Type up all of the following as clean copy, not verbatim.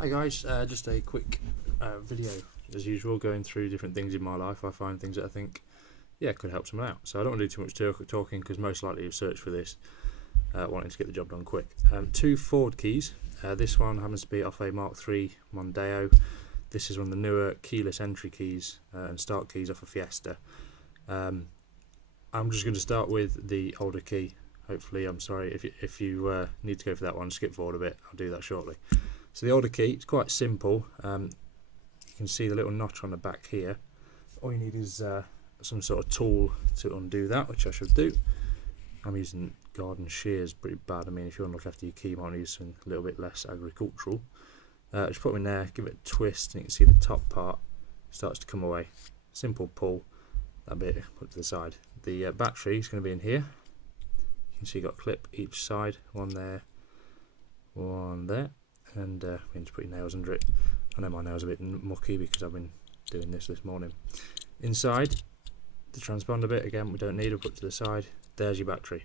Hi guys, just a quick video as usual, going through different things in my life. I find things that I think could help someone out, so I don't want to do too much talking because most likely you've searched for this wanting to get the job done quick. Two Ford keys. This one happens to be off a Mark III Mondeo. This is one of the newer keyless entry keys and start keys off a Fiesta. I'm just going to start with the older key. Hopefully, I'm sorry if you need to go for that one, skip forward a bit. I'll do that shortly. So the older key, it's quite simple. You can see the little notch on the back here. All you need is some sort of tool to undo that, which I should do. I'm using garden shears, pretty bad. I mean, if you want to look after your key, you might use something a little bit less agricultural. Just put them in there, give it a twist, and you can see the top part starts to come away. Simple pull, that bit put to the side. The battery is going to be in here. You can see you've got a clip each side, one there, one there. And you can just put your nails under it. I know my nails are a bit mucky because I've been doing this morning. Inside, the transponder bit, again, we don't need to put to the side. There's your battery.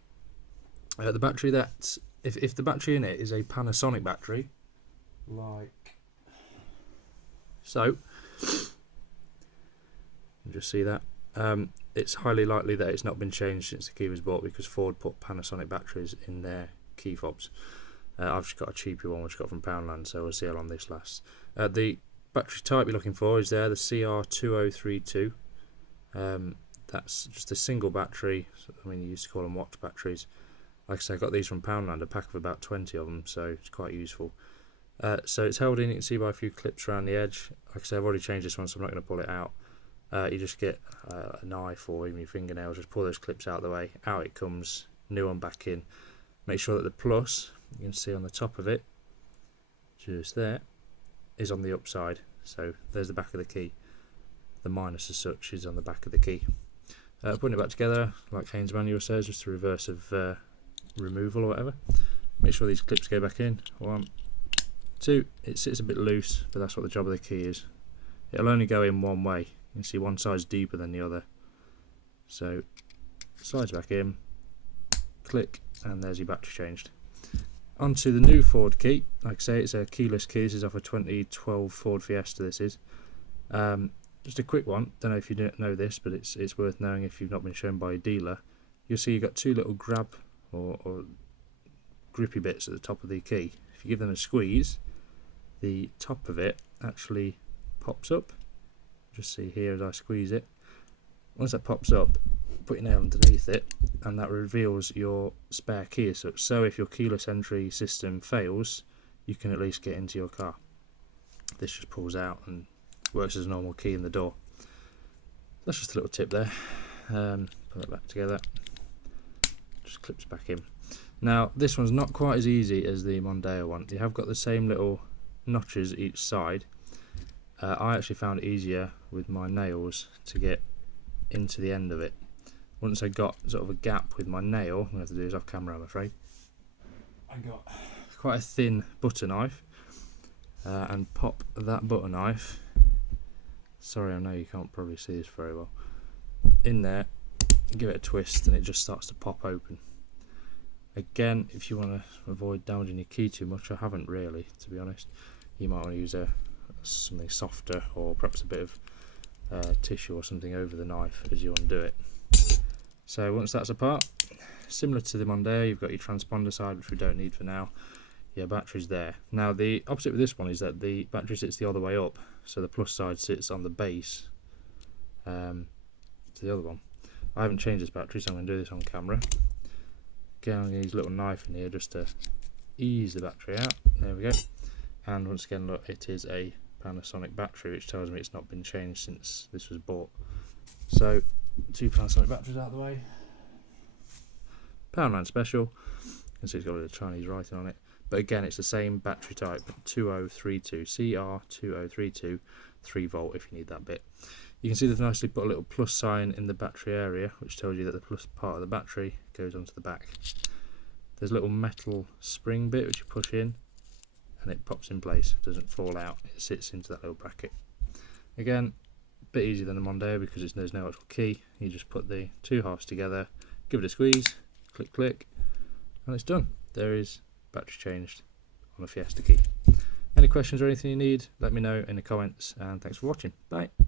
The battery that, if the battery in it is a Panasonic battery, like so, you just see that. It's highly likely that it's not been changed since the key was bought because Ford put Panasonic batteries in their key fobs. I've just got a cheaper one which I got from Poundland, so we'll see how long this lasts. The battery type you're looking for is there, the CR2032. That's just a single battery. I mean, you used to call them watch batteries. Like I said, I got these from Poundland, a pack of about 20 of them, so it's quite useful. So it's held in, you can see by a few clips around the edge. Like I said, I've already changed this one, so I'm not going to pull it out. You just get a knife or even your fingernails, just pull those clips out of the way. Out it comes, new one back in. Make sure that the plus, you can see on the top of it, just there, is on the upside. So there's the back of the key. The minus as such is on the back of the key. Putting it back together, like Haynes manual says, just a reverse of removal or whatever. Make sure these clips go back in. 1, 2. It sits a bit loose, but that's what the job of the key is. It'll only go in one way. You can see one side's deeper than the other. So slides back in, click, and there's your battery changed. Onto the new Ford key. Like I say, it's a keyless key. This is off a 2012 Ford Fiesta. This is just a quick one. Don't know if you didn't know this, but it's worth knowing if you've not been shown by a dealer. You'll see you've got two little grab or grippy bits at the top of the key. If you give them a squeeze, the top of it actually pops up. Just see here as I squeeze it. Once that pops up, put your nail underneath it, and that reveals your spare key as such. So if your keyless entry system fails, you can at least get into your car. This just pulls out and works as a normal key in the door. That's just a little tip there. Put it back together. Just clips back in. Now this one's not quite as easy as the Mondeo one. You have got the same little notches each side. I actually found it easier with my nails to get into the end of it. Once I got sort of a gap with my nail, what I have to do is off camera, I'm afraid. I got quite a thin butter knife and pop that butter knife, sorry I know you can't probably see this very well, in there, give it a twist and it just starts to pop open. Again, if you want to avoid damaging your key too much, I haven't really, to be honest. You might want to use something softer or perhaps a bit of tissue or something over the knife as you undo it. So once that's apart, similar to the Mondeo, you've got your transponder side, which we don't need for now. Your battery's there. Now the opposite with this one is that the battery sits the other way up, so the plus side sits on the base to the other one. I haven't changed this battery, so I'm going to do this on camera. Again, I'm going to use a little knife in here just to ease the battery out. There we go. And once again, look, it is a Panasonic battery, which tells me it's not been changed since this was bought. So two Panasonic batteries out of the way. Poundland special. You can see it's got a little Chinese writing on it. But again, it's the same battery type, 2032, CR2032, 3 volt if you need that bit. You can see they've nicely put a little plus sign in the battery area, which tells you that the plus part of the battery goes onto the back. There's a little metal spring bit which you push in, and it pops in place. It doesn't fall out, it sits into that little bracket. Again, a bit easier than the Mondeo because there's no actual key. You just put the two halves together, give it a squeeze, click click, and it's done. There is battery changed on a Fiesta key. Any questions or anything you need, let me know in the comments, and thanks for watching. Bye.